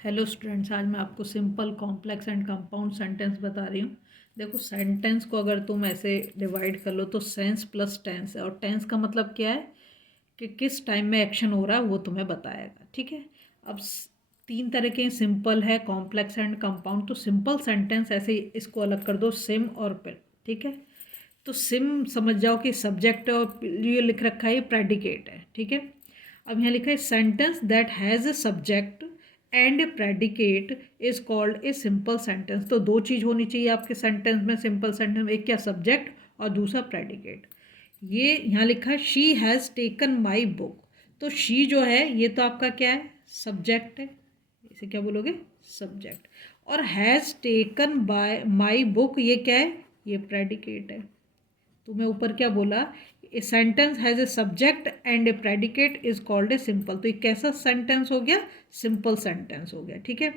Hello students, आज मैं आपको simple complex and compound sentence बता रही हूँ। देखो, सेंटेंस को अगर तुम ऐसे डिवाइड कर लो तो सेंस प्लस टेंस है, और टेंस का मतलब क्या है कि किस टाइम में एक्शन हो रहा है वो तुम्हें बताएगा। ठीक है। अब तीन तरह के सिंपल है, कॉम्प्लेक्स एंड कंपाउंड। तो सिंपल सेंटेंस ऐसे ही इसको अलग कर दो, सिम और पिल। ठीक है। तो सिम समझ जाओ कि सब्जेक्ट, और ये लिख रखा है ये प्रेडिकेट है। ठीक है। अब यहाँ लिखा है sentence that has a subject and predicate is called a simple sentence. तो दो चीज़ होनी चाहिए आपके सेंटेंस में, सिंपल सेंटेंस में, एक क्या सब्जेक्ट और दूसरा प्रेडिकेट। ये यहाँ लिखा है she has taken my book. तो शी जो है ये तो आपका क्या है, सब्जेक्ट है। इसे क्या बोलोगे, सब्जेक्ट। और has taken by my book ये क्या है, ये प्रेडिकेट है। तो मैं ऊपर क्या बोला, a sentence has a subject and A predicate is called a simple. तो एक कैसा सेंटेंस हो गया, सिंपल सेंटेंस हो गया। ठीक है।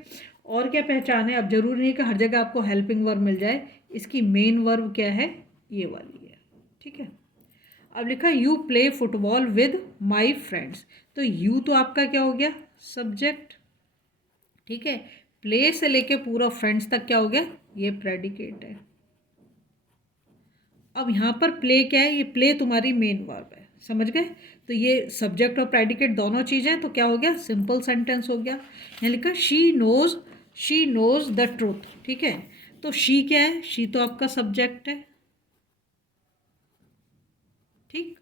और क्या पहचान है, अब जरूरी नहीं कि हर जगह आपको हेल्पिंग वर्ब मिल जाए। इसकी मेन वर्ब क्या है, ये वाली है। ठीक है। अब लिखा you play football with my friends. तो यू तो आपका क्या हो गया, सब्जेक्ट। ठीक है। प्ले से लेके पूरा फ्रेंड्स तक क्या हो गया, ये प्रेडिकेट है। अब यहाँ पर प्ले क्या है, ये प्ले तुम्हारी मेन वर्ब है, समझ गए। तो ये सब्जेक्ट और प्रेडिकेट दोनों चीज़ें, तो क्या हो गया, सिंपल सेंटेंस हो गया। यहाँ लिखा शी नोज द ट्रूथ। ठीक है। तो शी क्या है, शी तो आपका सब्जेक्ट है। ठीक।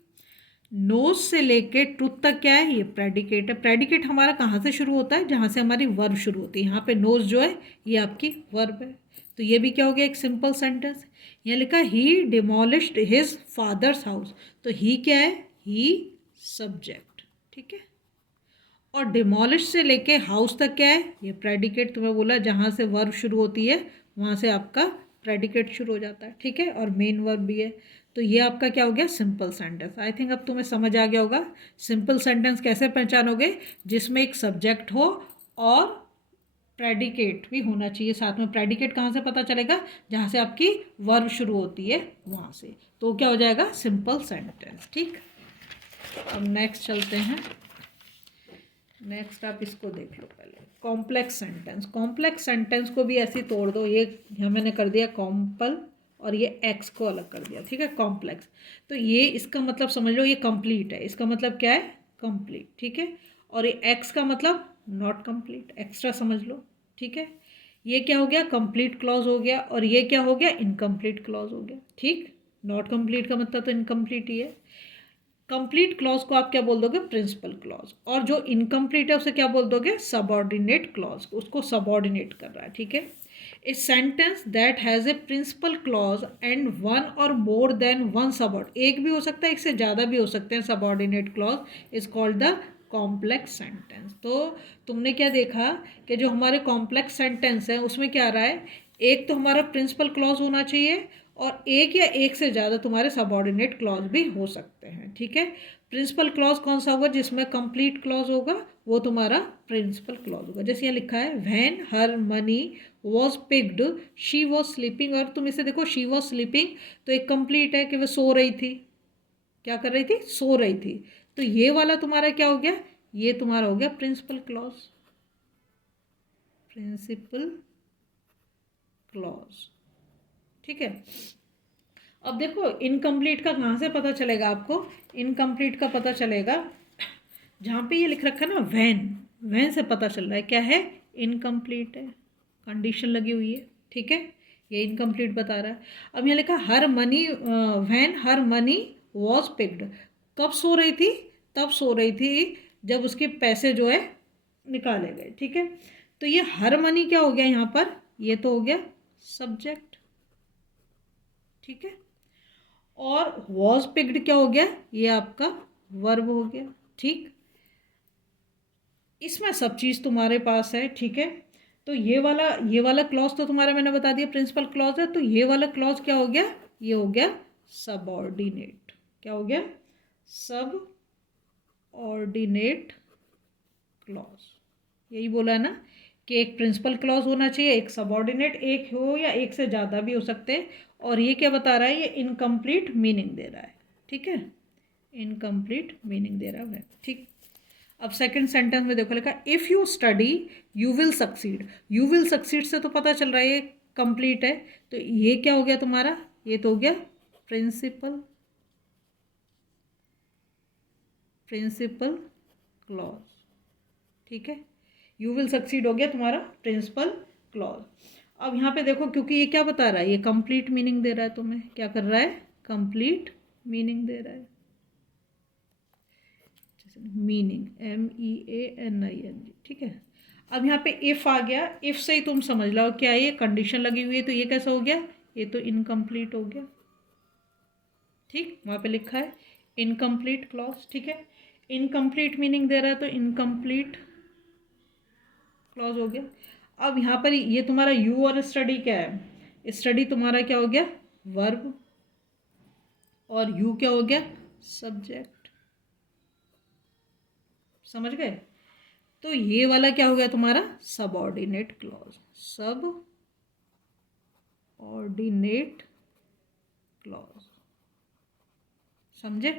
नोज से लेके ट्रूथ तक क्या है, ये प्रेडिकेट है। प्रेडिकेट हमारा कहाँ से शुरू होता है, जहाँ से हमारी वर्ब शुरू होती है। यहाँ पे नोज जो है ये आपकी वर्ब है। तो ये भी क्या हो गया, एक सिंपल सेंटेंस। यहाँ लिखा ही डिमोलिश्ड हिज फादर्स हाउस। तो ही क्या है, ही सब्जेक्ट। ठीक है। और डिमोलिश से लेके हाउस तक क्या है, ये प्रेडिकेट। तुम्हें बोला जहाँ से वर्ब शुरू होती है वहाँ से आपका प्रेडिकेट शुरू हो जाता है। ठीक है। और मेन वर्ब भी है। तो ये आपका क्या हो गया, सिंपल सेंटेंस। आई थिंक अब तुम्हें समझ आ गया होगा सिंपल सेंटेंस कैसे पहचानोगे, जिसमें एक सब्जेक्ट हो और प्रेडिकेट भी होना चाहिए साथ में। प्रेडिकेट कहाँ से पता चलेगा, जहाँ से आपकी वर्ब शुरू होती है वहाँ से। तो क्या हो जाएगा, सिंपल सेंटेंस। ठीक। अब नेक्स्ट चलते हैं। नेक्स्ट आप इसको देख लो पहले, कॉम्प्लेक्स सेंटेंस। कॉम्प्लेक्स सेंटेंस को भी ऐसे तोड़ दो। ये यहाँ मैंने कर दिया कॉम्पल, और ये एक्स को अलग कर दिया। ठीक है। कॉम्प्लेक्स, तो ये इसका मतलब समझ लो, ये कंप्लीट है। इसका मतलब क्या है, कंप्लीट। ठीक है। और ये एक्स का मतलब नॉट कंप्लीट, एक्स्ट्रा समझ लो। ठीक है। ये क्या हो गया, कंप्लीट क्लॉज हो गया, और ये क्या हो गया, इनकम्प्लीट क्लॉज हो गया। ठीक। नॉट कंप्लीट का मतलब तो इनकम्प्लीट ही है। कंप्लीट क्लॉज को आप क्या बोल दोगे, प्रिंसिपल क्लॉज। और जो इनकम्प्लीट है उसे क्या बोल दोगे, सबऑर्डिनेट क्लॉज। उसको सबऑर्डिनेट कर रहा है। ठीक है। A sentence that has a principal clause and one or more then one सबऑर्ड, एक भी हो सकता है, एक से ज़्यादा भी हो सकते हैं subordinate clause, is called the complex sentence. तो तुमने क्या देखा कि जो हमारे कॉम्प्लेक्स सेंटेंस है उसमें क्या आ रहा है, एक तो हमारा प्रिंसिपल क्लॉज होना चाहिए, और एक या एक से ज़्यादा तुम्हारे सबऑर्डिनेट क्लॉज भी हो सकते हैं। ठीक है। प्रिंसिपल क्लॉज कौन सा होगा, जिसमें कंप्लीट क्लॉज होगा, वो तुम्हारा प्रिंसिपल क्लॉज होगा। जैसे यहाँ लिखा है when her money was picked she was sleeping. और तुम इसे देखो, शी वॉज स्लीपिंग तो एक कंप्लीट है कि वह सो रही थी। क्या कर रही थी, सो रही थी। तो ये वाला तुम्हारा क्या हो गया, ये तुम्हारा हो गया प्रिंसिपल क्लॉज, प्रिंसिपल क्लॉज। ठीक है। अब देखो, इनकम्प्लीट का कहाँ से पता चलेगा आपको, इनकम्प्लीट का पता चलेगा जहाँ पे ये लिख रखा है ना वैन, वैन से पता चल रहा है क्या है, इनकम्प्लीट है, कंडीशन लगी हुई है। ठीक है। ये इनकम्प्लीट बता रहा है। अब यहाँ लिखा her money, when her money was picked. कब सो रही थी, तब सो रही थी जब उसके पैसे जो है निकाले गए। ठीक है। तो ये हर मनी क्या हो गया यहाँ पर, ये तो हो गया सब्जेक्ट। ठीक है। और वॉज पिक्ड क्या हो गया, ये आपका वर्ब हो गया। ठीक। इसमें सब चीज़ तुम्हारे पास है। ठीक है। तो ये वाला क्लॉज तो तुम्हारा मैंने बता दिया प्रिंसिपल क्लॉज है। तो ये वाला क्लॉज क्या हो गया, ये हो गया सबऑर्डिनेट। क्या हो गया, सब ऑर्डिनेट क्लॉज। यही बोला है ना कि एक प्रिंसिपल क्लॉज होना चाहिए, एक सबऑर्डिनेट, एक हो या एक से ज़्यादा भी हो सकते हैं। और ये क्या बता रहा है, ये इनकम्प्लीट मीनिंग दे रहा है। ठीक है। इनकम्प्लीट मीनिंग दे रहा है। ठीक। अब सेकंड सेंटेंस में देखो लिखा if you study you will succeed. You will succeed से तो पता चल रहा है ये कंप्लीट है, तो ये क्या हो गया तुम्हारा, ये तो हो गया प्रिंसिपल क्लॉज। ठीक है, यू विल सक्सीड हो गया तुम्हारा प्रिंसिपल क्लॉज। अब यहाँ पे देखो, क्योंकि ये क्या बता रहा है, ये कंप्लीट मीनिंग दे रहा है तुम्हें, क्या कर रहा है, कंप्लीट मीनिंग दे रहा है। मीनिंग MEANING, ठीक है। अब यहाँ पे इफ़ आ गया, इफ़ से ही तुम समझ लो क्या है, ये कंडीशन लगी हुई है, तो ये कैसा हो गया, ये तो इनकम्प्लीट हो गया। ठीक, वहाँ पे लिखा है इनकम्प्लीट क्लॉज। ठीक है, इनकम्प्लीट मीनिंग दे रहा है तो इनकम्प्लीट क्लॉज हो गया। अब यहाँ पर ये तुम्हारा यू और स्टडी क्या है, स्टडी तुम्हारा क्या हो गया, वर्ब, और यू क्या हो गया, सब्जेक्ट। समझ गए, तो ये वाला क्या हो गया तुम्हारा, सबऑर्डिनेट क्लॉज, सब ऑर्डिनेट क्लॉज। समझे।